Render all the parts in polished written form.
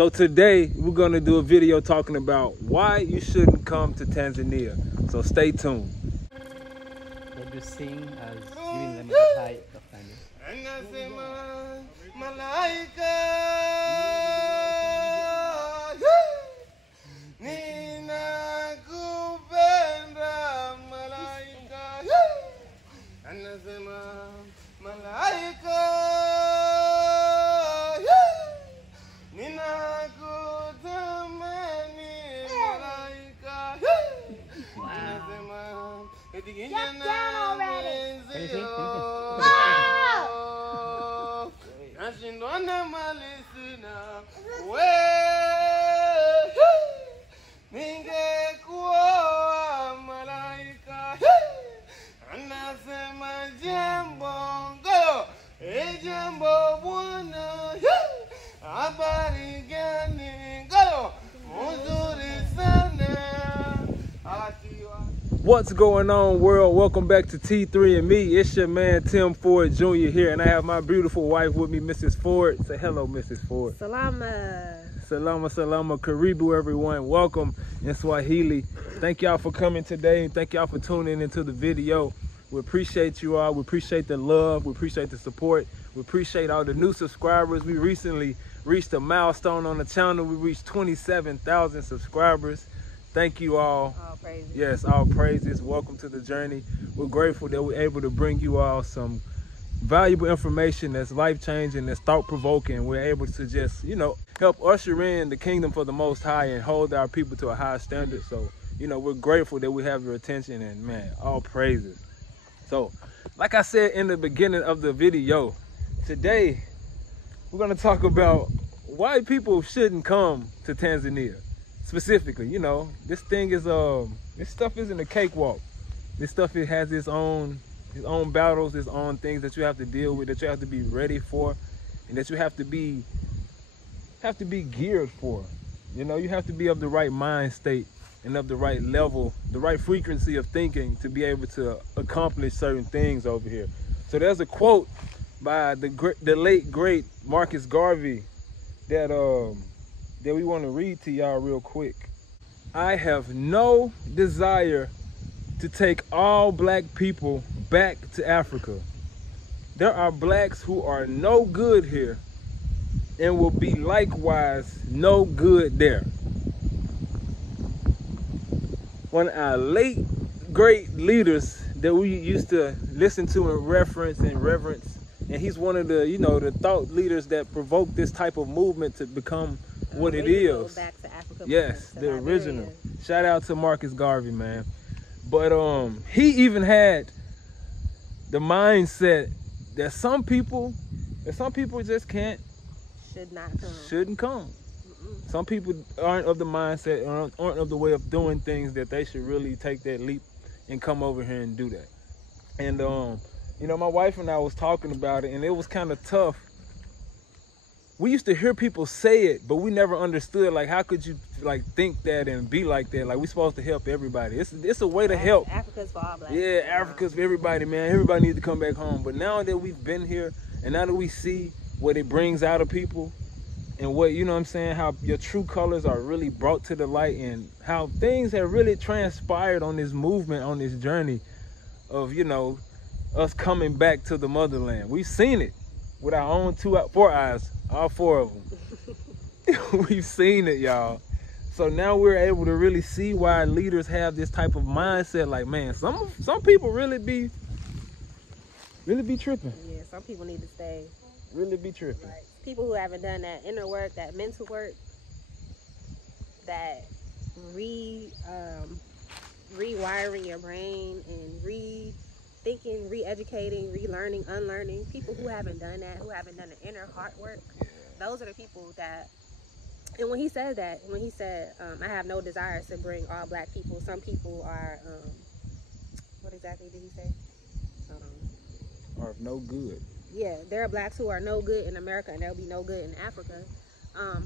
So today we're going to do a video talking about why you shouldn't come to Tanzania. So stay tuned. What you sing as giving them a high of Jump down already! What's going on, world? Welcome back to T3 and Me. It's your man Tim Ford Jr. here, and I have my beautiful wife with me, Mrs. Ford. Say hello, Mrs. Ford. Salama. Salama, salama, karibu, everyone. Welcome in Swahili. Thank y'all for coming today, and thank y'all for tuning into the video. We appreciate you all. We appreciate the love. We appreciate the support. We appreciate all the new subscribers. We recently reached a milestone on the channel. We reached 27,000 subscribers. Thank you all. All praises. Yes, all praises. Welcome to the journey. We're grateful that we're able to bring you all some valuable information that's life-changing, that's thought-provoking. We're able to just, help usher in the kingdom for the Most High and hold our people to a high standard. So, we're grateful that we have your attention, and man, all praises. So, like I said in the beginning of the video, today we're going to talk about why people shouldn't come to Tanzania. Specifically, this thing is this stuff isn't a cakewalk. This stuff, it has its own battles, its own things that you have to deal with, that you have to be ready for, and that you have to be geared for. You have to be of the right mind state and of the right level, the right frequency of thinking to be able to accomplish certain things over here. So there's a quote by the late great Marcus Garvey that we want to read to y'all real quick. I have no desire to take all black people back to Africa. There are blacks who are no good here and will be likewise no good there. One of our late great leaders that we used to listen to and reference and reverence, and he's one of the, the thought leaders that provoked this type of movement to become what it is. Back to Africa. Yes, the original. Shout out to Marcus Garvey, man. But he even had the mindset that some people just shouldn't come. Some people aren't of the mindset, aren't of the way of doing things that they should really take that leap and come over here and do that. And my wife and I was talking about it, and it was kind of tough. We used to hear people say it, but we never understood, like, how could you, like, think that and be like that? Like, we're supposed to help everybody. It's a way to help. Africa's for all black. Yeah, Africa's for everybody, man. Everybody needs to come back home. But now that we've been here, and now that we see what it brings out of people, and what, how your true colors are really brought to the light, and how things have really transpired on this movement, on this journey of, us coming back to the motherland. We've seen it with our own 4 eyes. All 4 of them. We've seen it, y'all. So now we're able to really see why leaders have this type of mindset. Like, man, some people really be tripping. Yeah, some people need to stay. Really be tripping. Like, people who haven't done that inner work, that mental work, that rewiring your brain and rethinking, re-educating, relearning, unlearning. People who haven't done that, who haven't done the inner heart work, those are the people that. And when he said I have no desire to bring all black people, some people are, what exactly did he say? Are of no good. Yeah, there are blacks who are no good in America, and they'll be no good in Africa.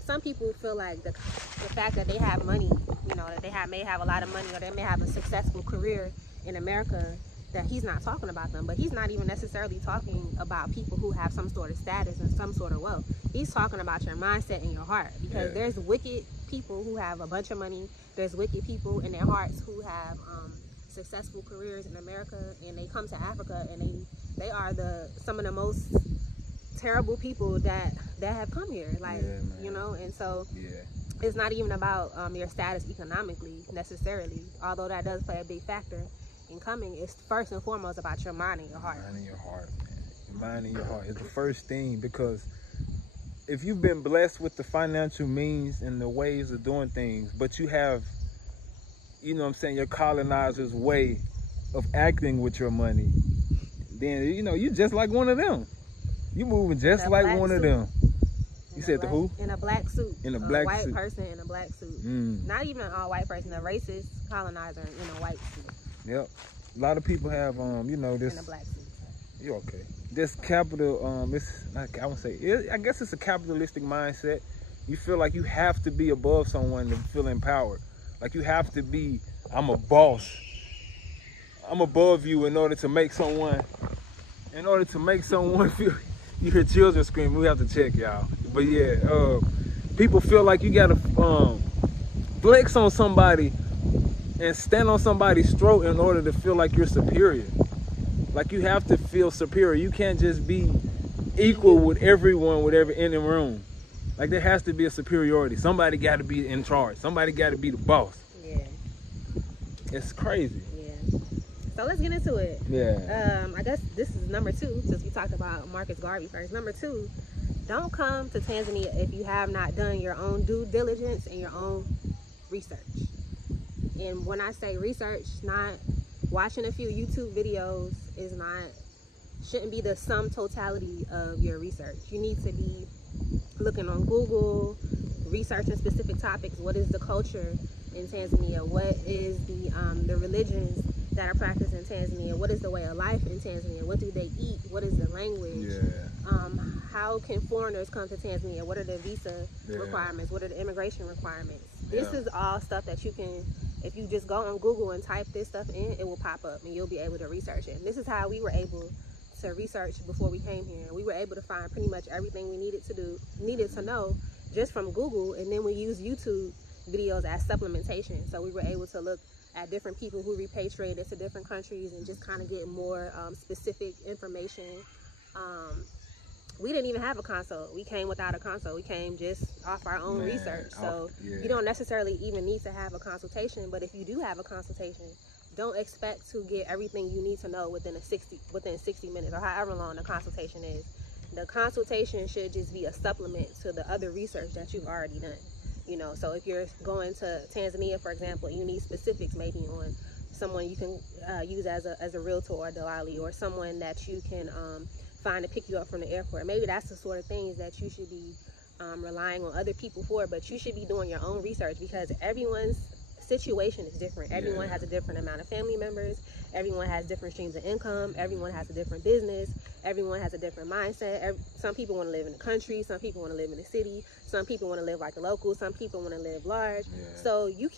Some people feel like the fact that they have money, that they may have a lot of money, or they may have a successful career in America, that he's not talking about them, but he's not even necessarily talking about people who have some sort of status and some sort of wealth. He's talking about your mindset and your heart, because there's wicked people who have a bunch of money. There's wicked people in their hearts who have successful careers in America, and they come to Africa, and they are some of the most terrible people that have come here, like, you know. And so it's not even about your status economically necessarily, although that does play a big factor in coming. It's first and foremost about your mind and your heart. Mind and your heart, man. Your mind and your heart is the first thing, because if you've been blessed with the financial means and the ways of doing things, but you have, you know what I'm saying, your colonizer's way of acting with your money, then, you know, you just like one of them. You moving just like one of them. You said the who? In a black suit. In a black white suit. person in a black suit. Not even an all white person, a racist colonizer in a white suit. Yep. A lot of people have, you know, this. In a black suit. You're okay. This capital, it's not, I won't say, I guess it's a capitalistic mindset. You feel like you have to be above someone to feel empowered. Like you have to be, I'm a boss. I'm above you in order to make someone feel. You hear children screaming, we have to check, y'all. But yeah, people feel like you gotta flex on somebody and stand on somebody's throat in order to feel like you're superior. Like you have to feel superior. You can't just be equal with everyone, whatever in the room. Like there has to be a superiority. Somebody got to be in charge. Somebody got to be the boss. Yeah. It's crazy. Yeah. So let's get into it. Yeah. I guess this is number 2, since we talked about Marcus Garvey first. Number 2, don't come to Tanzania if you have not done your own due diligence and your own research. And when I say research, not watching a few YouTube videos shouldn't be the sum totality of your research. You need to be looking on Google, researching specific topics. What is the culture in Tanzania? What is the religions that are practiced in Tanzania? What is the way of life in Tanzania? What do they eat? What is the language? How can foreigners come to Tanzania? What are the visa requirements? What are the immigration requirements? This is all stuff that you can, if you just go on Google and type this stuff in, it will pop up and you'll be able to research it. And this is how we were able to research before we came here. We were able to find pretty much everything we needed to know just from Google, and then we use YouTube videos as supplementation. So we were able to look at different people who repatriated to different countries and just kind of get more specific information. We didn't even have a consult. We came without a consult. We came just off our own research. So you don't necessarily even need to have a consultation, but if you do have a consultation, don't expect to get everything you need to know within 60 minutes or however long the consultation is. The consultation should just be a supplement to the other research that you've already done. You know, so if you're going to Tanzania, for example, you need specifics maybe on someone you can use as a realtor or dalali, or someone that you can find to pick you up from the airport. Maybe that's the sort of things that you should be relying on other people for, but you should be doing your own research, because everyone's situation is different. Everyone has a different amount of family members. Everyone has different streams of income. Everyone has a different business. Everyone has a different mindset. Some people want to live in the country. Some people want to live in the city. Some people want to live like a local. Some people want to live large. So you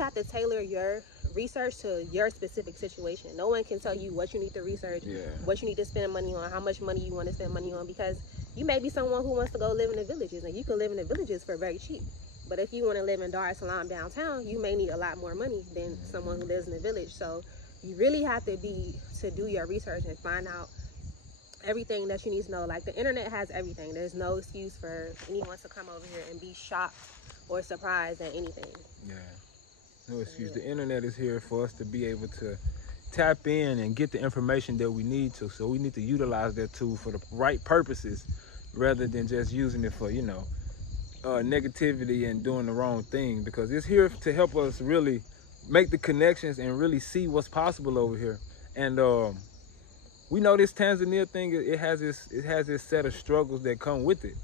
have to tailor your research to your specific situation. No one can tell you what you need to research, what you need to spend money on, how much money you want to spend money on, because you may be someone who wants to go live in the villages, and you can live in the villages for very cheap. But if you want to live in Dar es Salaam downtown, you may need a lot more money than someone who lives in the village. So you really have to do your research and find out everything that you need to know. Like, the internet has everything. There's no excuse for anyone to come over here and be shocked or surprised at anything. No excuse. The internet is here for us to be able to tap in and get the information that we need to. So we need to utilize that tool for the right purposes, rather than just using it for, negativity and doing the wrong thing, because it's here to help us really make the connections and really see what's possible over here. And we know this Tanzania thing, it has this set of struggles that come with it.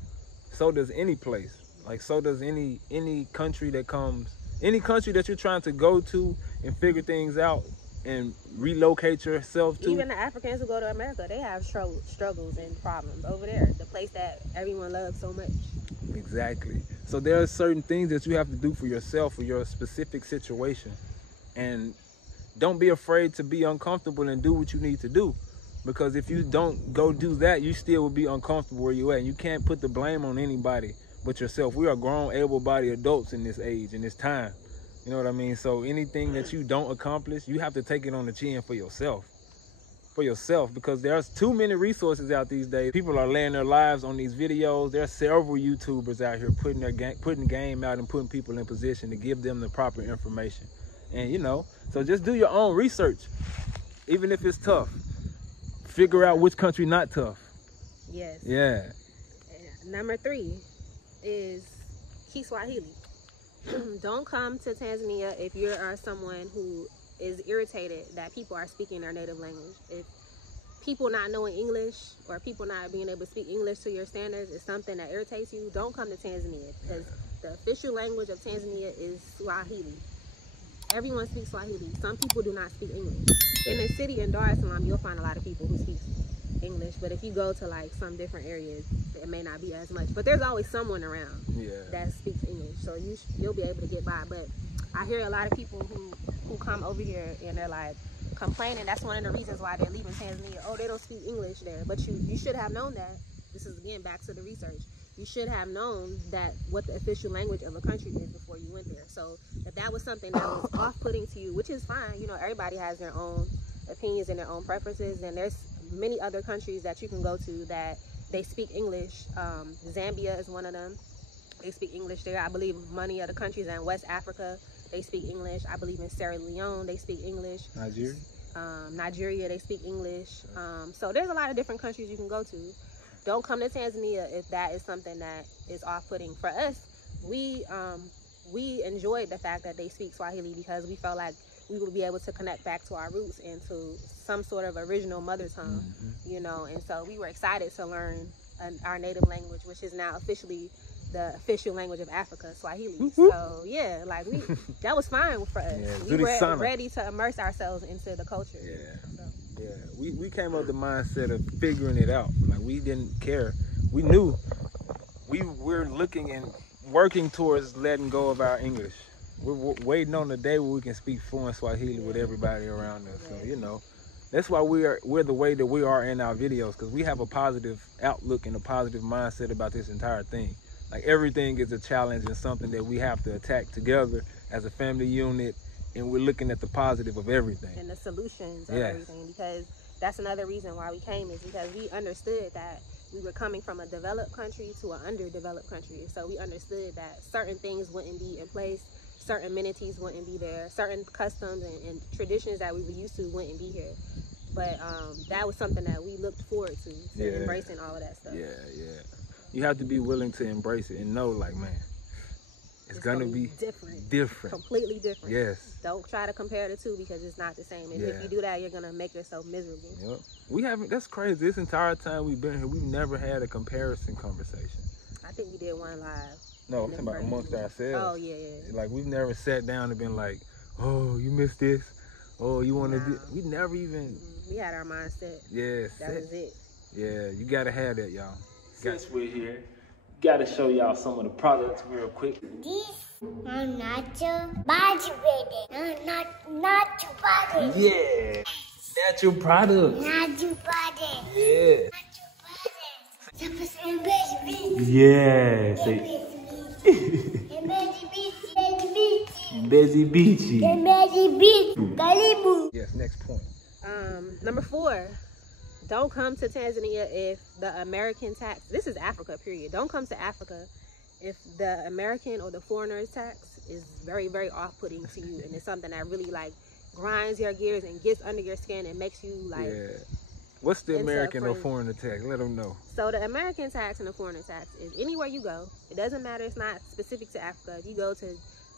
So does any place. Like, so does any country that comes, any country that you're trying to go to and figure things out and relocate yourself to. Even the Africans who go to America, they have struggles and problems over there, the place that everyone loves so much. Exactly. So there are certain things that you have to do for yourself, for your specific situation. And don't be afraid to be uncomfortable and do what you need to do. Because if you don't go do that, you still will be uncomfortable where you at. And you can't put the blame on anybody but yourself. We are grown, able-bodied adults in this age, in this time. You know what I mean? So anything that you don't accomplish, you have to take it on the chin for yourself. For yourself, because there's too many resources out these days. People are laying their lives on these videos. There are several YouTubers out here putting game out and putting people in position to give them the proper information. And you know, so just do your own research, even if it's tough. Figure out which country not tough. Yes. Yeah. And number 3 is Kiswahili. Don't come to Tanzania if you are someone who is irritated that people are speaking their native language. If people not knowing English or people not being able to speak English to your standards is something that irritates you, don't come to Tanzania, because the official language of Tanzania is Swahili. Everyone speaks Swahili. Some people do not speak English. In the city in Dar es Salaam, you'll find a lot of people who speak English, but if you go to like some different areas, it may not be as much. But there's always someone around that speaks English, so you'll be able to get by. But I hear a lot of people who come over here and they're like complaining. That's one of the reasons why they're leaving Tanzania. Oh, they don't speak English there. But you should have known that. This is again back to the research. You should have known that what the official language of a country is before you went there. So if that was something that was off-putting to you, which is fine, you know, everybody has their own opinions and their own preferences, and there's many other countries that you can go to that they speak English. Zambia is one of them. They speak English there. I believe many other countries in West Africa, they speak English. I believe in Sierra Leone, they speak English. Nigeria, they speak English. So there's a lot of different countries you can go to. Don't come to Tanzania if that is something that is off-putting. For us, we enjoyed the fact that they speak Swahili because we felt like we would be able to connect back to our roots and to some sort of original mother tongue, you know. And so we were excited to learn our native language, which is now officially the official language of Africa, Swahili. So yeah, like that was fine for us. We were ready to immerse ourselves into the culture. Yeah, we came up with the mindset of figuring it out. Like we didn't care. We knew we're looking and working towards letting go of our English. We're waiting on the day where we can speak fluent Swahili with everybody around us. So you know, that's why we're the way that we are in our videos, because we have a positive outlook and a positive mindset about this entire thing. Like everything is a challenge and something that we have to attack together as a family unit. And we're looking at the positive of everything. And the solutions of everything. Because that's another reason why we came, is because we understood that we were coming from a developed country to an underdeveloped country. So we understood that certain things wouldn't be in place, certain amenities wouldn't be there, certain customs and traditions that we were used to wouldn't be here. But that was something that we looked forward to embracing all of that stuff. Yeah. You have to be willing to embrace it and know, like, man, it's gonna be different, completely different. Yes. Don't try to compare the two, because it's not the same. And if you do that, you're gonna make yourself miserable. Yep. We haven't. That's crazy. This entire time we've been here, we've never had a comparison conversation. I think we did one live. No, I'm talking about amongst ourselves. Oh yeah. Like we've never sat down and been like, oh, you missed this. Oh, you want to do? We never even. We had our mindset. Yeah. That was it. Yeah, you gotta have that, y'all. Since we're here, gotta show y'all some of the products real quick. This I'm not your body, baby. I'm not your body. Yeah, natural product. Not your body. Yeah. Not your body. Yeah. Yes, next point. Number 4. Don't come to Tanzania if the American tax, this is Africa, period. Don't come to Africa if the American or the foreigner's tax is very, very off-putting to you, and it's something that really like grinds your gears and gets under your skin and makes you like... Yeah. What's the American or foreigner tax? Let them know. So the American tax and the foreigner tax is anywhere you go. It doesn't matter. It's not specific to Africa. If you go to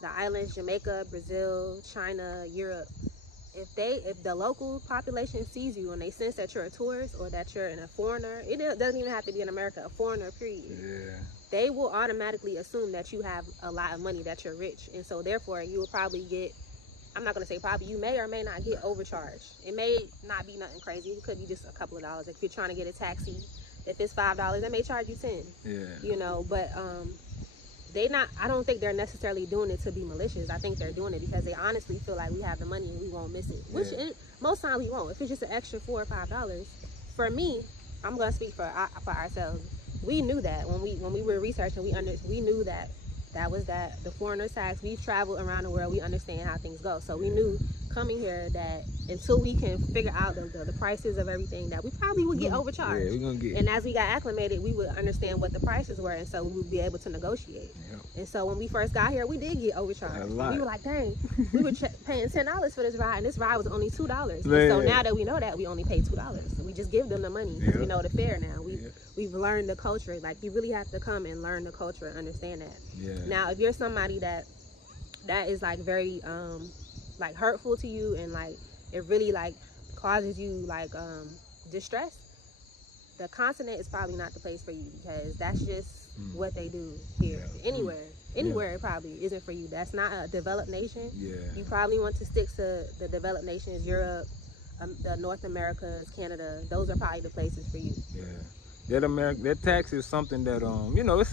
the islands, Jamaica, Brazil, China, Europe, if the local population sees you and they sense that you're a tourist or that you're a foreigner, it doesn't even have to be in America, a foreigner, period. Yeah. They will automatically assume that you have a lot of money, that you're rich. And so therefore you will probably get, I'm not going to say probably, you may or may not get overcharged. It may not be nothing crazy. It could be just a couple of dollars. If you're trying to get a taxi, if it's $5, they may charge you 10. Yeah. You know, but I don't think they're necessarily doing it to be malicious. I think they're doing it because they honestly feel like we have the money and we won't miss it. Which most times we won't. If it's just an extra $4 or $5, for me, I'm gonna speak for ourselves. We knew that when we were researching, we knew that was the foreigner tax. We've traveled around the world. We understand how things go. So we knew coming here that until we can figure out the prices of everything, that we probably would get overcharged. Yeah, we're gonna get. And as we got acclimated, we would understand what the prices were, and so we would be able to negotiate. Yep. And so when we first got here, we did get overcharged. A lot. We were like, dang, we were paying $10 for this ride, and this ride was only $2. And Man. so now that we know that, we only pay $2. So we just give them the money because we know the fare now. We've learned the culture. Like, you really have to come and learn the culture and understand that. Yeah. Now, if you're somebody that is like very like hurtful to you, and like it really like causes you like distress, the continent is probably not the place for you, because that's just what they do here. Anywhere it probably isn't for you. That's not a developed nation. You probably want to stick to the developed nations, Europe, the North Americas, Canada. Those are probably the places for you. That tax is something that you know,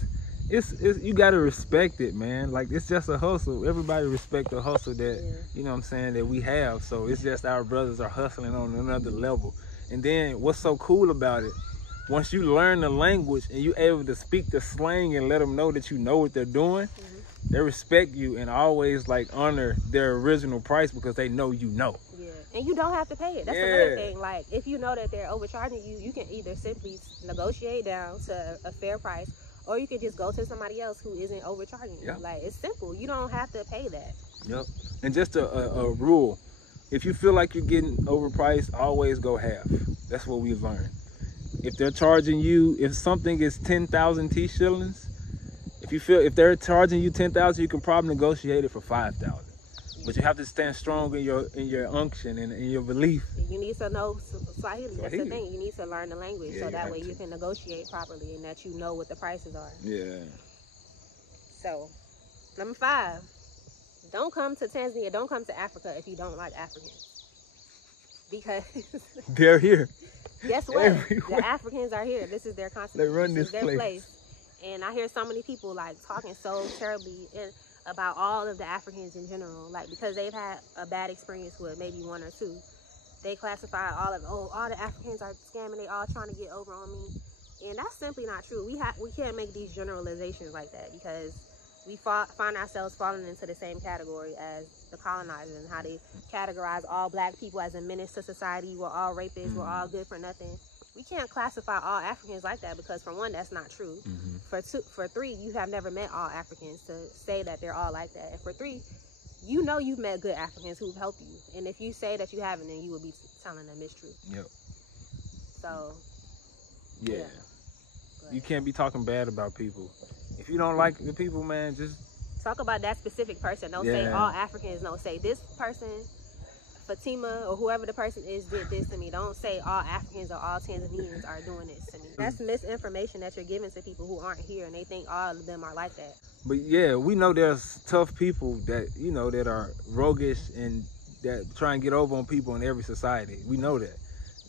it's you gotta respect it, man. Like, it's just a hustle. Everybody respect the hustle that you know what I'm saying, that we have. So it's just our brothers are hustling on another level. And then what's so cool about it, once you learn the language and you're able to speak the slang and let them know that you know what they're doing, they respect you and always like honor their original price because they know you know. And you don't have to pay it. That's another thing. Like, if you know that they're overcharging you, you can either simply negotiate down to a fair price, or you can just go to somebody else who isn't overcharging you. Like, it's simple. You don't have to pay that. And just a rule: if you feel like you're getting overpriced, always go half. That's what we've learned. If they're charging you, if something is 10,000 T shillings, if they're charging you 10,000, you can probably negotiate it for 5,000. But you have to stand strong in your unction and in your belief. You need to know Swahili. That's the thing. You need to learn the language so that way you can negotiate properly and that you know what the prices are. So, number 5, don't come to Tanzania. Don't come to Africa if you don't like Africans, because they're here. Guess what? Everywhere. The Africans are here. This is their continent. They run this their place. And I hear so many people like talking so terribly about all of the Africans in general, like, because they've had a bad experience with maybe 1 or 2. They classify all the Africans are scamming, they all trying to get over on me. And that's simply not true. We can't make these generalizations like that, because we find ourselves falling into the same category as the colonizers, and how they categorize all black people as a menace to society. We're all rapists, we're all good for nothing. We can't classify all Africans like that, because for one, that's not true. For 3, you have never met all Africans to say that they're all like that. And for 3, you know you've met good Africans who've helped you. And if you say that you haven't, then you would be telling a mistruth. So, you can't be talking bad about people. If you don't like the people, man, just talk about that specific person. Don't say all Africans. No, say this person, Fatima, or whoever the person is, did this to me. Don't say all Africans or all Tanzanians are doing this to me. That's misinformation that you're giving to people who aren't here, and they think all of them are like that. But we know there's tough people that, you know, that are roguish and that try and get over on people in every society. We know that.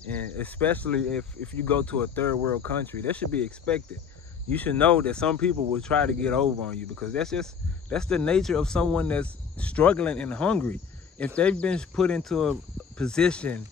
And especially if you go to a third world country, that should be expected. You should know that some people will try to get over on you, because that's the nature of someone that's struggling and hungry. If they've been put into a position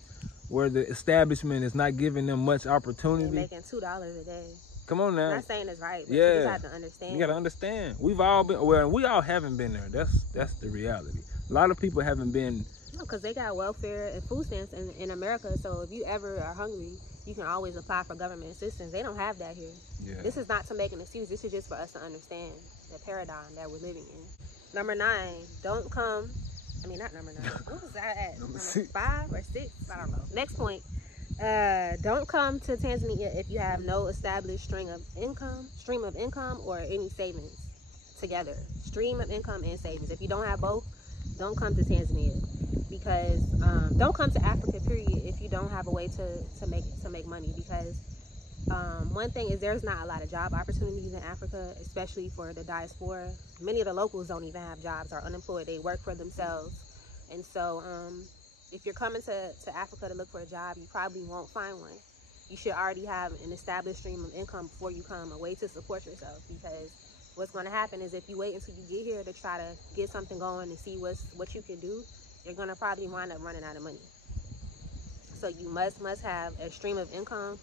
where the establishment is not giving them much opportunity. They're making $2 a day. Come on now. I'm not saying it's right, but you just have to understand. You gotta understand. We've all been, well, we all haven't been there. That's the reality. A lot of people haven't been. No, because they got welfare and food stamps in America. So if you ever are hungry, you can always apply for government assistance. They don't have that here. This is not to make an excuse. This is just for us to understand the paradigm that we're living in. Number 9, don't come. I mean, not number 9. What was that at? Number 5 or 6? I don't know. Next point. Don't come to Tanzania if you have no established stream of income or any savings together. Stream of income and savings. If you don't have both, don't come to Tanzania, because don't come to Africa, period, if you don't have a way to make money, because one thing is there's not a lot of job opportunities in Africa, especially for the diaspora. Many of the locals don't even have jobs, are unemployed. They work for themselves. And so if you're coming to Africa to look for a job, you probably won't find one. You should already have an established stream of income before you come, a way to support yourself, because what's going to happen is if you wait until you get here to try to get something going and see what you can do, you're going to probably wind up running out of money. So you must have a stream of income,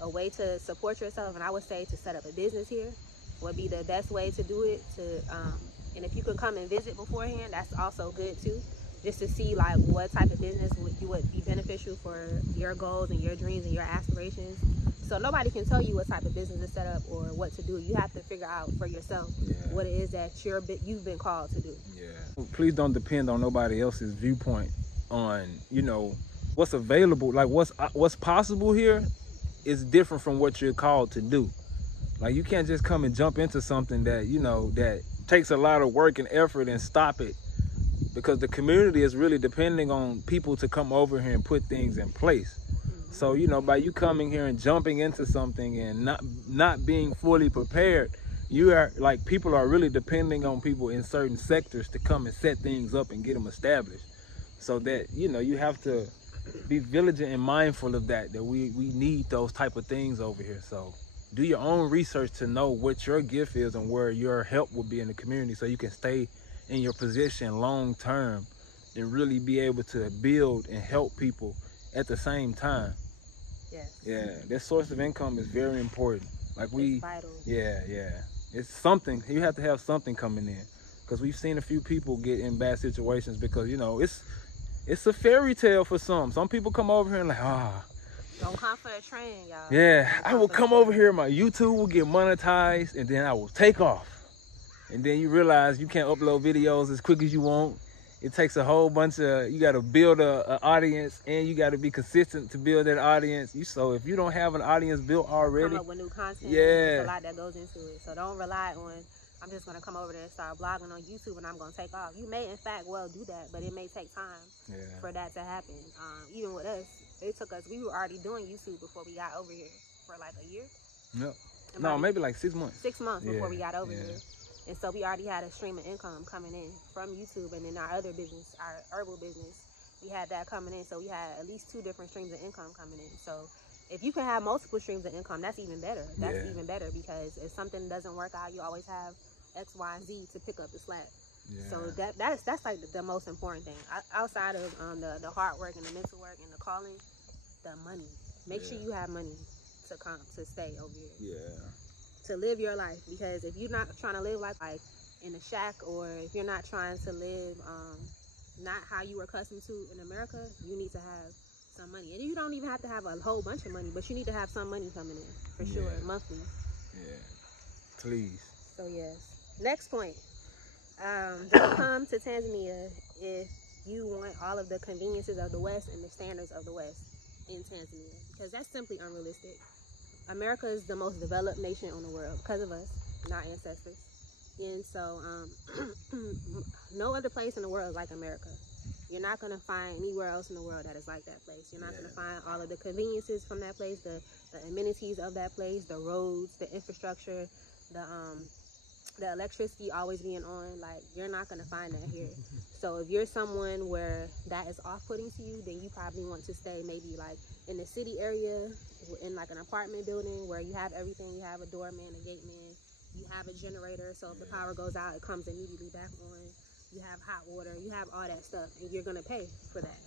a way to support yourself. And I would say to set up a business here would be the best way to do it. And if you could come and visit beforehand, that's also good too, just to see like what type of business would be beneficial for your goals and your dreams and your aspirations. So nobody can tell you what type of business to set up or what to do. You have to figure out for yourself what it is that you've been called to do. Yeah. Please don't depend on nobody else's viewpoint on, you know, what's available. Like what's possible here is different from what you're called to do. Like you can't just come and jump into something that, you know, that takes a lot of work and effort and stop it, because the community is really depending on people to come over here and put things in place. So, you know, by you coming here and jumping into something and not being fully prepared, you are like, people are really depending on people in certain sectors to come and set things up and get them established. So that, you know, you have to be vigilant and mindful of that we need those type of things over here. So do your own research to know what your gift is and where your help will be in the community, so you can stay in your position long term and really be able to build and help people at the same time. Yes. Yeah, this source of income is very important. Like It's vital. Yeah. It's something, you have to have something coming in, because we've seen a few people get in bad situations because, you know, it's a fairy tale for some. Some people come over here and like, don't come for the trend, y'all. yeah, I will come over here, my YouTube will get monetized, and then I will take off. And then you realize you can't upload videos as quick as you want. It takes a whole bunch of, you got to build an audience, and you got to be consistent to build that audience. So if you don't have an audience built already, come up with new content. Yeah, there's a lot that goes into it. So don't rely on, I'm just going to come over there and start blogging on YouTube and I'm going to take off. You may, in fact, well do that, but it may take time for that to happen. Even with us, it took us, we were already doing YouTube before we got over here for like a year. No, maybe like 6 months. 6 months before we got over here. And so we already had a stream of income coming in from YouTube, and then our other business, our herbal business, we had that coming in. So we had at least 2 different streams of income coming in. So if you can have multiple streams of income, that's even better. That's even better, because if something doesn't work out, you always have X, Y, and Z to pick up the slack. So that's like the most important thing. Outside of the hard work and the mental work and the calling, the money. Make sure you have money to stay over here. To live your life, because if you're not trying to live like in a shack, or if you're not trying to live not how you were accustomed to in America, you need to have some money. And you don't even have to have a whole bunch of money, but you need to have some money coming in for sure, monthly. Please. So yes. Next point. Don't come to Tanzania if you want all of the conveniences of the West and the standards of the West in Tanzania, because that's simply unrealistic. America is the most developed nation on the world because of us and our ancestors. And so no other place in the world is like America. You're not going to find anywhere else in the world that is like that place. You're not going to find all of the conveniences from that place, the amenities of that place, the roads, the infrastructure, the electricity always being on. Like, you're not going to find that here. So if you're someone where that is off-putting to you, then you probably want to stay maybe like in the city area, in like an apartment building where you have everything. You have a doorman, a gate man, you have a generator, so if the power goes out, it comes immediately back on. You have hot water, you have all that stuff, and you're gonna pay for that.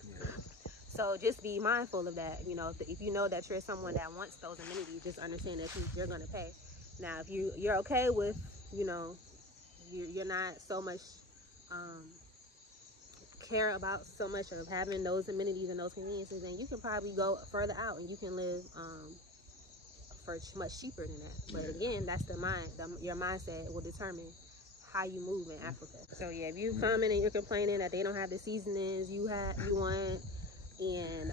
So just be mindful of that. You know, if you know that you're someone that wants those amenities, just understand that you're gonna pay. Now, if you're okay with, you know, you're not so much care about so much of having those amenities and those conveniences, and you can probably go further out and you can live for much cheaper than that. But again, that's your mindset will determine how you move in Africa. So yeah, if you come in and you're complaining that they don't have the seasonings you want, and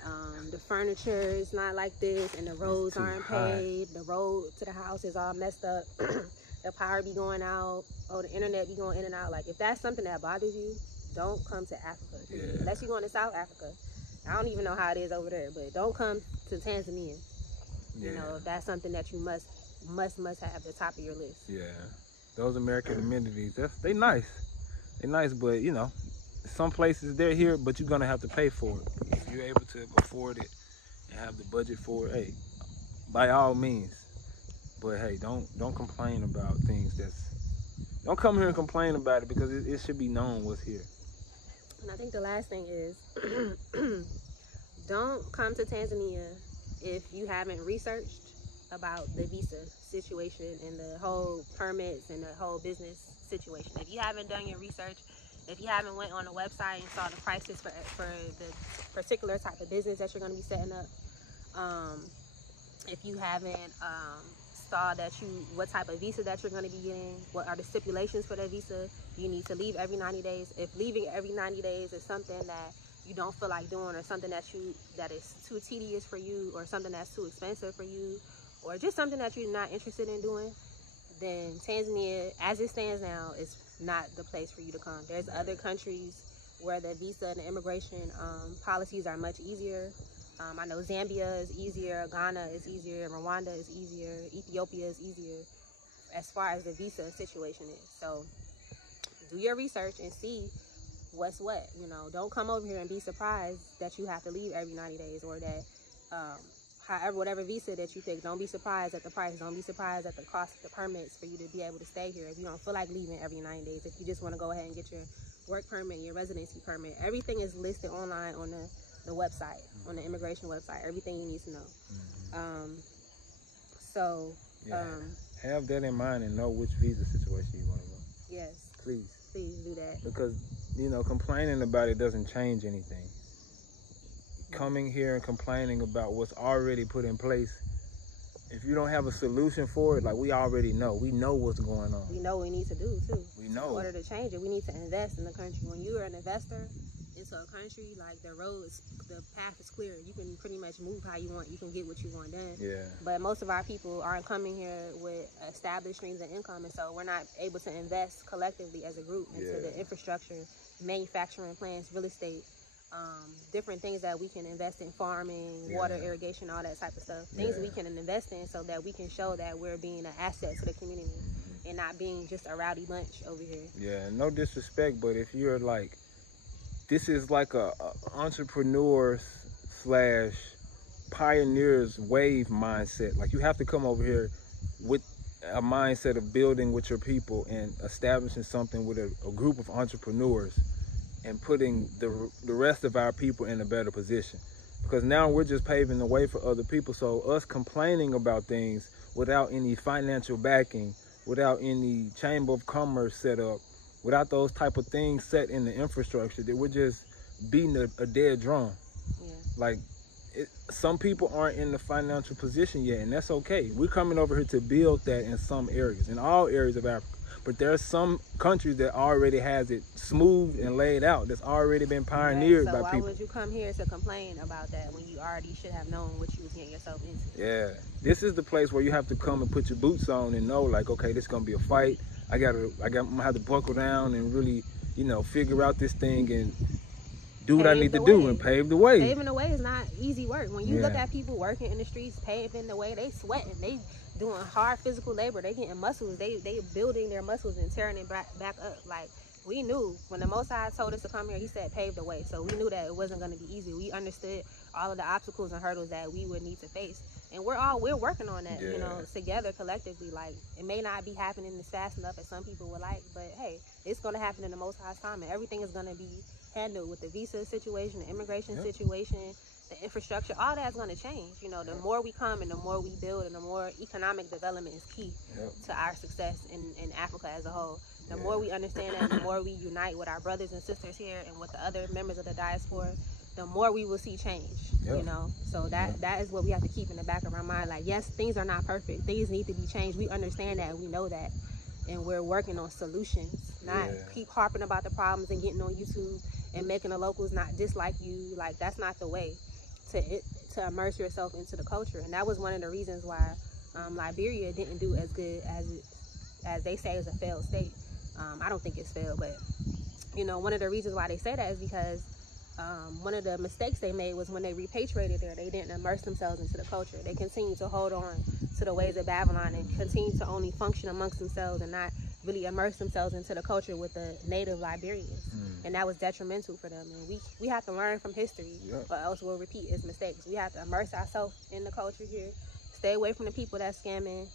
the furniture is not like this, and the roads aren't paved, the road to the house is all messed up, the power be going out, or the internet be going in and out, like if that's something that bothers you, don't come to Africa. Unless you're going to South Africa. I don't even know how it is over there, but don't come to Tanzania. You know, that's something that you must have at the top of your list. Those American amenities, they nice. They're nice, but you know, some places they're here, but you're gonna have to pay for it. If you're able to afford it and have the budget for it, hey, by all means. But hey, don't complain about things Don't come here and complain about it, because it should be known what's here. And I think the last thing is, don't come to Tanzania if you haven't researched about the visa situation and the whole permits and the whole business situation. If you haven't done your research, if you haven't went on the website and saw the prices for the particular type of business that you're going to be setting up, if you haven't saw what type of visa that you're going to be getting, what are the stipulations for that visa, you need to leave every 90 days. If leaving every 90 days is something that you don't feel like doing, or something that is too tedious for you, or something that's too expensive for you, or just something that you're not interested in doing, then Tanzania, as it stands now, is not the place for you to come. There's other countries where the visa and the immigration policies are much easier. I know Zambia is easier, Ghana is easier, Rwanda is easier, Ethiopia is easier as far as the visa situation is. So do your research and see what's what. You know, don't come over here and be surprised that you have to leave every 90 days, or that whatever visa that you pick, don't be surprised at the price. Don't be surprised at the cost of the permits for you to be able to stay here if you don't feel like leaving every 90 days. If you just want to go ahead and get your work permit, your residency permit, everything is listed online on the website, on the immigration website, everything you need to know. Have that in mind and know which visa situation you want to go. Yes. Please do that. Because, complaining about it doesn't change anything. Coming here and complaining about what's already put in place, if you don't have a solution for it, like, we already know. We know what's going on. We know what we need to do, too. We know. In order to change it, we need to invest in the country. When you are an investor into a country, like, the path is clear. You can pretty much move how you want. You can get what you want done. Yeah. But most of our people aren't coming here with established streams of income, and so we're not able to invest collectively as a group into the infrastructure, manufacturing plants, real estate, different things that we can invest in, farming, water, irrigation, all that type of stuff. Things we can invest in so that we can show that we're being an asset to the community and not being just a rowdy bunch over here. Yeah, no disrespect, but if you're like, this is like a entrepreneur / pioneer's wave mindset. Like, you have to come over here with a mindset of building with your people and establishing something with a group of entrepreneurs, and putting the rest of our people in a better position. Because now we're just paving the way for other people. So us complaining about things without any financial backing, without any chamber of commerce set up, without those type of things set in the infrastructure, that we're just beating a dead drum. Yeah. Like, some people aren't in the financial position yet, and that's okay. We're coming over here to build that in some areas, in all areas of Africa. But there are some countries that already has it smooth and laid out, that's already been pioneered by people. So why would you come here to complain about that when you already should have known what you was getting yourself into? Yeah, this is the place where you have to come and put your boots on and know, like, okay, this is gonna be a fight. I'm gonna have to buckle down and really, figure out this thing and do what I need to do and pave the way. Paving the way is not easy work. When you look at people working in the streets, paving the way, they sweating, they doing hard physical labor, they getting muscles, they building their muscles and tearing it back up. Like, we knew when the Most High told us to come here, he said pave the way. So we knew that it wasn't going to be easy. We understood all of the obstacles and hurdles that we would need to face, and we're working on that, together collectively. Like, it may not be happening as fast enough as some people would like, but hey, it's going to happen in the Most High's time, and everything is going to be handled with the visa situation, the immigration situation, the infrastructure. All that's going to change. The more we come and the more we build, and the more economic development is key to our success in Africa as a whole. The more we understand that, the more we unite with our brothers and sisters here and with the other members of the diaspora, the more we will see change. So that is what we have to keep in the back of our mind. Like, yes, things are not perfect, things need to be changed, we understand that, we know that, and we're working on solutions, not keep harping about the problems and getting on YouTube and making the locals not dislike you. Like, that's not the way to immerse yourself into the culture. And that was one of the reasons why Liberia didn't do as good as they say is a failed state. I don't think it's failed, but one of the reasons why they say that is because one of the mistakes they made was when they repatriated there, they didn't immerse themselves into the culture. They continued to hold on to the ways of Babylon and continue to only function amongst themselves and not really immerse themselves into the culture with the native Liberians. And that was detrimental for them. And we have to learn from history, or else we'll repeat its mistakes. We have to immerse ourselves in the culture here, stay away from the people that's scamming,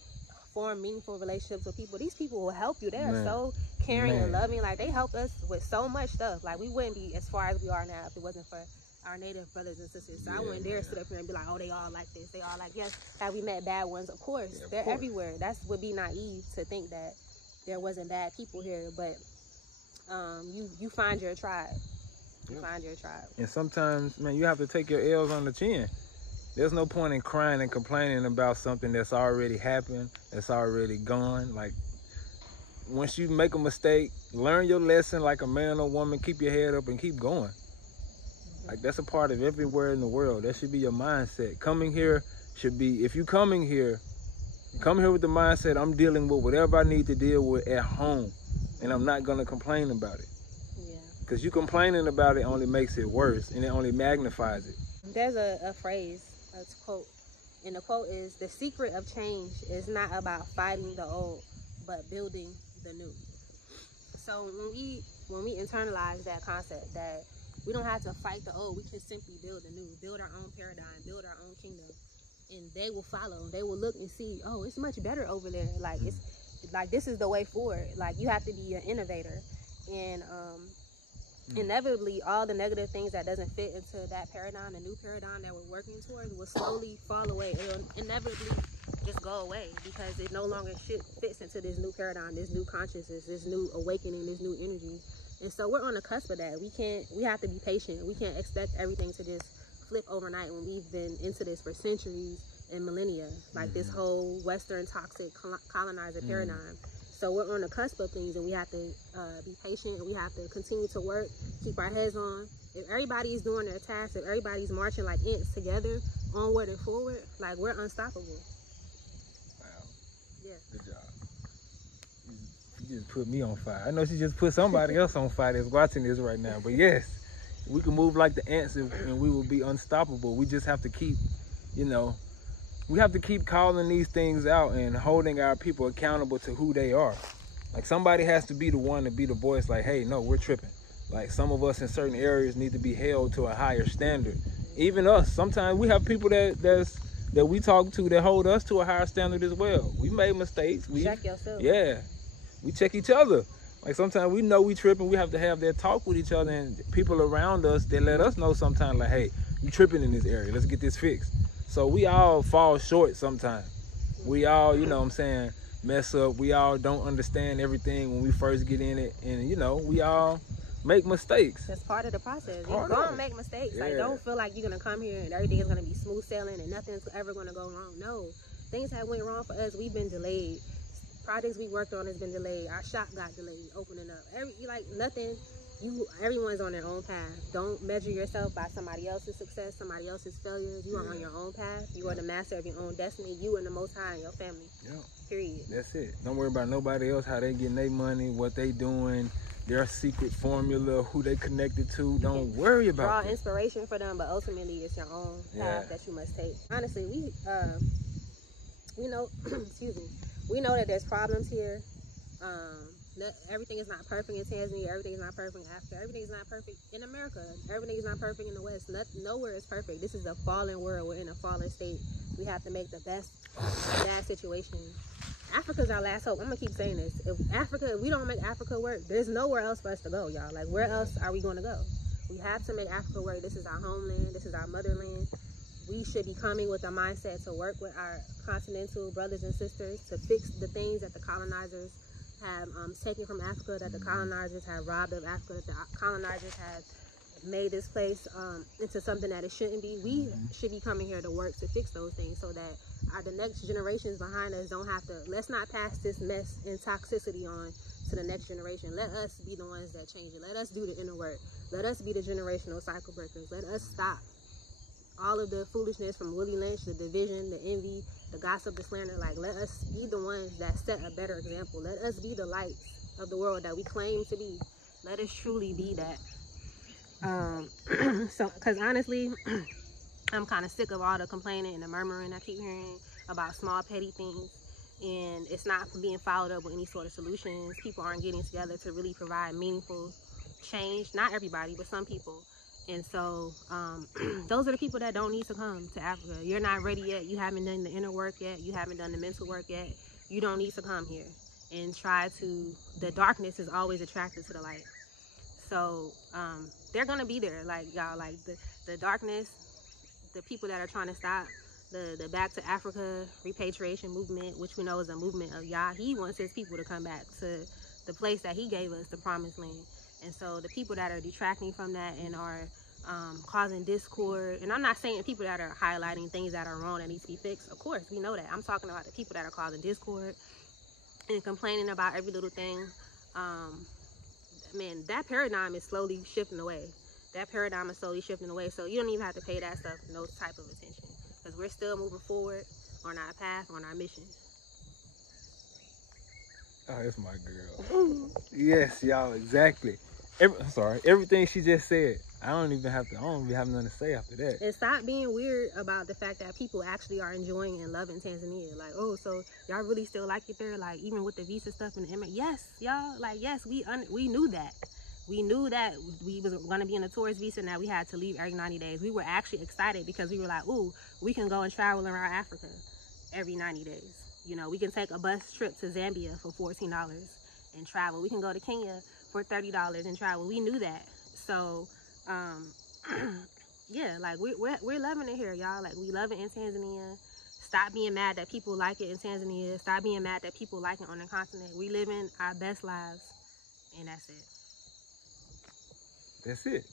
form meaningful relationships with people. These people will help you. They are Man. so caring and Man. loving. Like, they help us with so much stuff. Like, we wouldn't be as far as we are now if it wasn't for our native brothers and sisters. So I wouldn't dare sit up here and be like, oh, they all like this. They all like, yes, have we met bad ones? Of course. Yeah, of They're course. everywhere. That would be naive to think that there wasn't bad people here. But you find your tribe. You find your tribe. And sometimes, man, you have to take your L's on the chin. There's no point in crying and complaining about something that's already happened, that's already gone. Like, once you make a mistake, learn your lesson like a man or woman, keep your head up and keep going. Like, that's a part of everywhere in the world. That should be your mindset. Coming here should be, if you coming here, come here with the mindset, I'm dealing with whatever I need to deal with at home, and I'm not gonna complain about it. Yeah. Because you complaining about it only makes it worse, and it only magnifies it. There's a phrase, a quote, and the quote is, the secret of change is not about fighting the old, but building the new. So when we internalize that concept that we don't have to fight the old, we can simply build the new, build our own paradigm, build our own kingdom, and they will follow. They will look and see, oh, it's much better over there. Like, it's like, this is the way forward. Like, you have to be an innovator, and inevitably all the negative things that doesn't fit into that paradigm, the new paradigm that we're working towards, will slowly fall away. It'll inevitably just go away because it no longer fits into this new paradigm, this new consciousness, this new awakening, this new energy. And so we're on the cusp of that. We have to be patient. We can't expect everything to just flip overnight when we've been into this for centuries and millennia, like this whole Western toxic colonizer paradigm. So we're on the cusp of things, and we have to be patient, and we have to continue to work, keep our heads on. If everybody's doing their tasks, if everybody's marching like ants together, onward and forward, like, we're unstoppable. Wow. Yeah. Good job. You just put me on fire. I know she just put somebody else on fire that's watching this right now. But yes, we can move like the ants and we will be unstoppable. We just have to keep, we have to keep calling these things out and holding our people accountable to who they are. Like, somebody has to be the one to be the voice, like, hey, no, we're tripping. Like, some of us in certain areas need to be held to a higher standard. Even us, sometimes we have people that we talk to that hold us to a higher standard as well. We made mistakes. Check yourself. Yeah. We check each other. Like, sometimes we know we tripping. We have to have that talk with each other, and people around us, they let us know sometimes, like, hey, you tripping in this area. Let's get this fixed. So we all fall short sometimes. We all, mess up. We all don't understand everything when we first get in it. And, we all make mistakes. That's part of the process. You're going to make mistakes. Yeah. Like, don't feel like you're going to come here and everything is going to be smooth sailing and nothing's ever going to go wrong. No. Things have went wrong for us. We've been delayed. Projects we worked on has been delayed. Our shop got delayed, opening up. Everyone's on their own path. Don't measure yourself by somebody else's success, somebody else's failures. You are on your own path. You are the master of your own destiny. You and the Most High and your family. Yeah. Period. That's it. Don't worry about nobody else, how they getting their money, what they doing, their secret formula, who they connected to. Don't worry about Draw inspiration for them, but ultimately it's your own path that you must take. Honestly, we know, excuse me, we know that there's problems here. Everything is not perfect in Tanzania. Everything is not perfect in Africa. Everything is not perfect in America. Everything is not perfect in the West. Nowhere is perfect. This is a fallen world. We're in a fallen state. We have to make the best of that situation. Africa's our last hope. I'm gonna keep saying this. If we don't make Africa work, there's nowhere else for us to go, y'all. Like, where else are we gonna go? We have to make Africa work. This is our homeland. This is our motherland. We should be coming with a mindset to work with our continental brothers and sisters to fix the things that the colonizers have taken from Africa, that the colonizers have robbed of Africa, that the colonizers have made this place into something that it shouldn't be. We should be coming here to work to fix those things so that the next generations behind us don't have to, let's not pass this mess and toxicity on to the next generation. Let us be the ones that change it. Let us do the inner work. Let us be the generational cycle breakers. Let us stop all of the foolishness from Willie Lynch, the division, the envy, the gossip, the slander. Like, let us be the ones that set a better example. Let us be the lights of the world that we claim to be. Let us truly be that. Because honestly, I'm kind of sick of all the complaining and the murmuring I keep hearing about small petty things, and it's not being followed up with any sort of solutions. People aren't getting together to really provide meaningful change. Not everybody, but some people. And so those are the people that don't need to come to Africa. You're not ready yet. You haven't done the inner work yet. You haven't done the mental work yet. you don't need to come here and try to. The darkness is always attracted to the light. So they're gonna be there, like y'all, like the darkness, the people that are trying to stop the Back to Africa repatriation movement, which we know is a movement of Yah. He wants his people to come back to the place that he gave us, the promised land. And so the people that are detracting from that and are causing discord, and I'm not saying people that are highlighting things that are wrong that need to be fixed. Of course, we know that. I'm talking about the people that are causing discord and complaining about every little thing. Man, that paradigm is slowly shifting away. That paradigm is slowly shifting away. So you don't even have to pay that stuff no type of attention, because we're still moving forward on our path, on our mission. Oh, that's my girl. Yes, y'all, exactly. Everything she just said. I don't even have nothing to say after that. And stop being weird about the fact that people actually are enjoying and loving Tanzania. Like, oh, so y'all really still like it there? Like, even with the visa stuff and the immigrant. Yes, y'all. Like, yes, we knew that. We knew that we was going to be in a tourist visa and that we had to leave every 90 days. We were actually excited because we were like, ooh, we can go and travel around Africa every 90 days. You know, we can take a bus trip to Zambia for $14 and travel. We can go to Kenya for $30 and travel. We knew that. So, yeah, like we're loving it here, y'all. Like, we love it in Tanzania. Stop being mad that people like it in Tanzania. Stop being mad that people like it on the continent. We living our best lives, and that's it. That's it.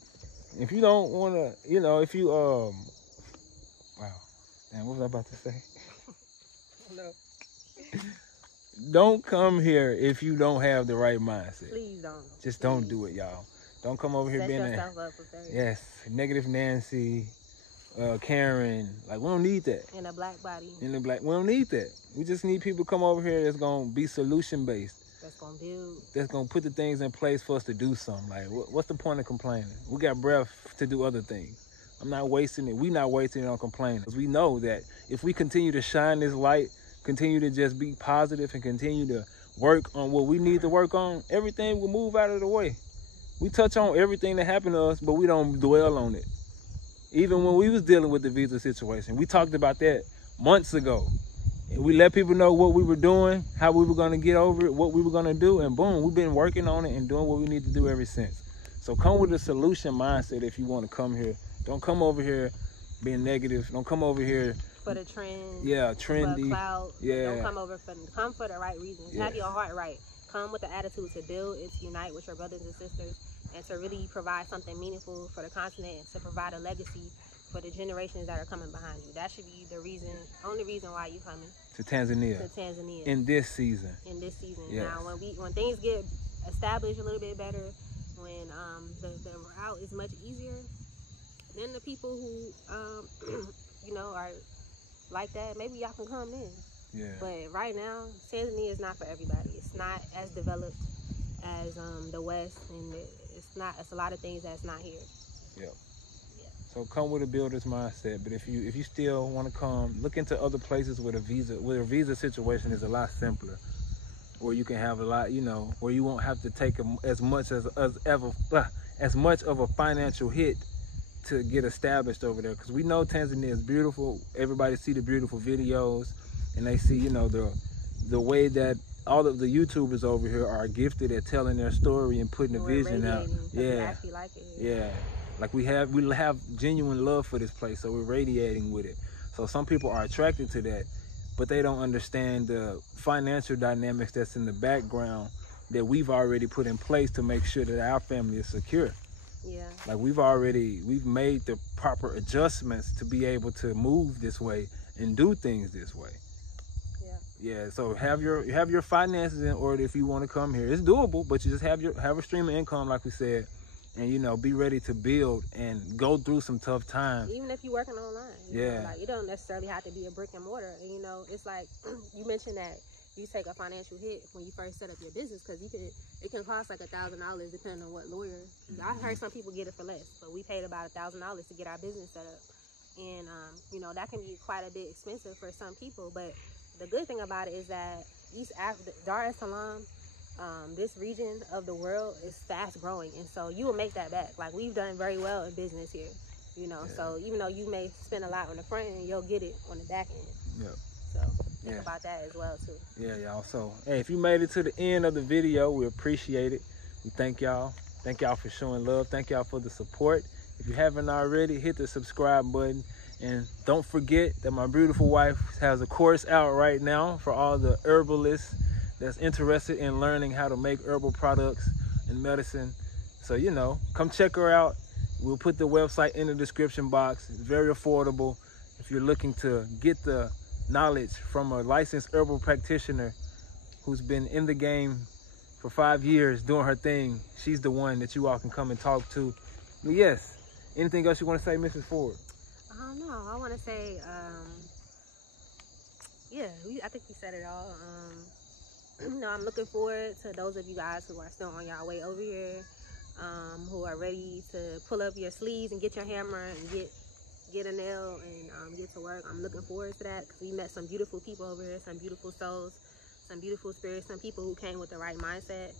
If you don't want to, you know, if you, wow. Damn, what was I about to say? No. Don't come here if you don't have the right mindset. Please don't. Just don't do it, y'all. Don't come over here Set being yourself up for failure. yes, negative Nancy, Karen. Like, we don't need that. In a black body. We don't need that. We just need people to come over here that's gonna be solution based. That's gonna build. That's gonna put the things in place for us to do something. Like, what's the point of complaining? We got breath to do other things. I'm not wasting it. We not wasting it on complaining. Because we know that if we continue to shine this light, continue to just be positive and continue to work on what we need to work on, everything will move out of the way. We touch on everything that happened to us, but we don't dwell on it. Even when we was dealing with the visa situation, we talked about that months ago. And we let people know what we were doing, how we were going to get over it, what we were going to do, and boom, we've been working on it and doing what we need to do ever since. So come with a solution mindset if you want to come here. Don't come over here being negative. Don't come over here for the trend. Yeah, trendy. For clout. Yeah. Don't come for the right reasons. Yeah. Have your heart right. Come with the attitude to build and to unite with your brothers and sisters, and to really provide something meaningful for the continent, and to provide a legacy for the generations that are coming behind you. That should be the reason, only reason why you coming to Tanzania. To Tanzania. In this season. In this season. Yes. Now, when things get established a little bit better, when the route is much easier, then the people who you know, are like that, maybe y'all can come in. Yeah. But right now, Tanzania is not for everybody. It's not as developed as the West, and it's a lot of things that's not here. Yep. Yeah. So come with a builder's mindset. But if you still want to come, look into other places where a visa situation is a lot simpler, where you can have a lot, you know, where you won't have to take as much of a financial hit to get established over there. Because we know Tanzania is beautiful. Everybody see the beautiful videos, and they see, you know, the way that all of the YouTubers over here are gifted at telling their story and putting the vision out. Yeah, like it. Yeah, like we have genuine love for this place, so we're radiating with it. So some people are attracted to that, but they don't understand the financial dynamics that's in the background that we've already put in place to make sure that our family is secure. Yeah. Like we've made the proper adjustments to be able to move this way and do things this way. Yeah, so have your finances in order if you want to come here. It's doable, but you just have a stream of income, like we said, and you know, be ready to build and go through some tough times. Even if you're working online, you know, like, it don't necessarily have to be a brick and mortar. And you know, it's like you mentioned that you take a financial hit when you first set up your business, because it can cost like $1,000 depending on what lawyer. I heard some people get it for less, but we paid about $1,000 to get our business set up, and you know, that can be quite a bit expensive for some people, but the good thing about it is that Dar es Salaam, this region of the world is fast growing, and so you will make that back. Like, we've done very well in business here, you know. Yeah. So even though you may spend a lot on the front end, you'll get it on the back end. Yep. So think about that as well too. Yeah, y'all. So, hey, if you made it to the end of the video, we appreciate it. We thank y'all. Thank y'all for showing love. Thank y'all for the support. If you haven't already, hit the subscribe button. And don't forget that my beautiful wife has a course out right now for all the herbalists that's interested in learning how to make herbal products and medicine. So, you know, come check her out. We'll put the website in the description box. It's very affordable. If you're looking to get the knowledge from a licensed herbal practitioner who's been in the game for 5 years doing her thing, she's the one that you all can come and talk to. But yes, anything else you want to say, Mrs. Ford? I don't know. I want to say, yeah, I think we said it all. You know, I'm looking forward to those of you guys who are still on your way over here, who are ready to pull up your sleeves and get your hammer and get a nail and get to work. I'm looking forward to that because we met some beautiful people over here, some beautiful souls, some beautiful spirits, some people who came with the right mindset.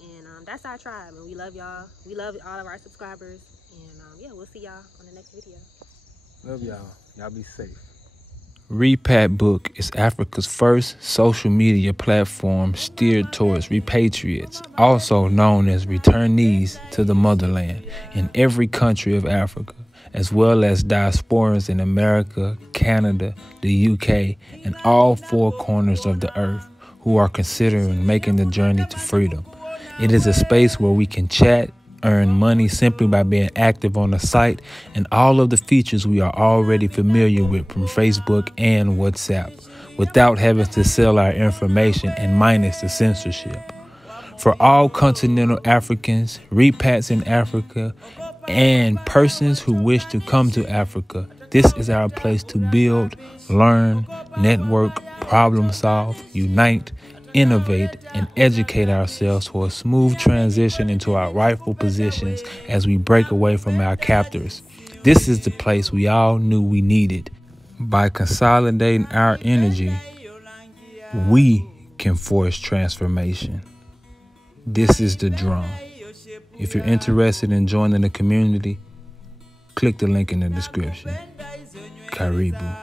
And that's our tribe, and we love y'all. We love all of our subscribers. And yeah, we'll see y'all on the next video. Love y'all. Y'all be safe. Repat Book is Africa's first social media platform steered towards repatriates, also known as returnees to the motherland, in every country of Africa, as well as diasporans in America, Canada, the UK, and all four corners of the earth who are considering making the journey to freedom. It is a space where we can chat, earn money simply by being active on the site, and all of the features we are already familiar with from Facebook and WhatsApp, without having to sell our information and minus the censorship. For all continental Africans, repats in Africa, and persons who wish to come to Africa, this is our place to build, learn, network, problem solve, unite, innovate, and educate ourselves for a smooth transition into our rightful positions as we break away from our captors. This is the place we all knew we needed. By consolidating our energy, we can force transformation. This is the drum. If you're interested in joining the community, click the link in the description. Karibu.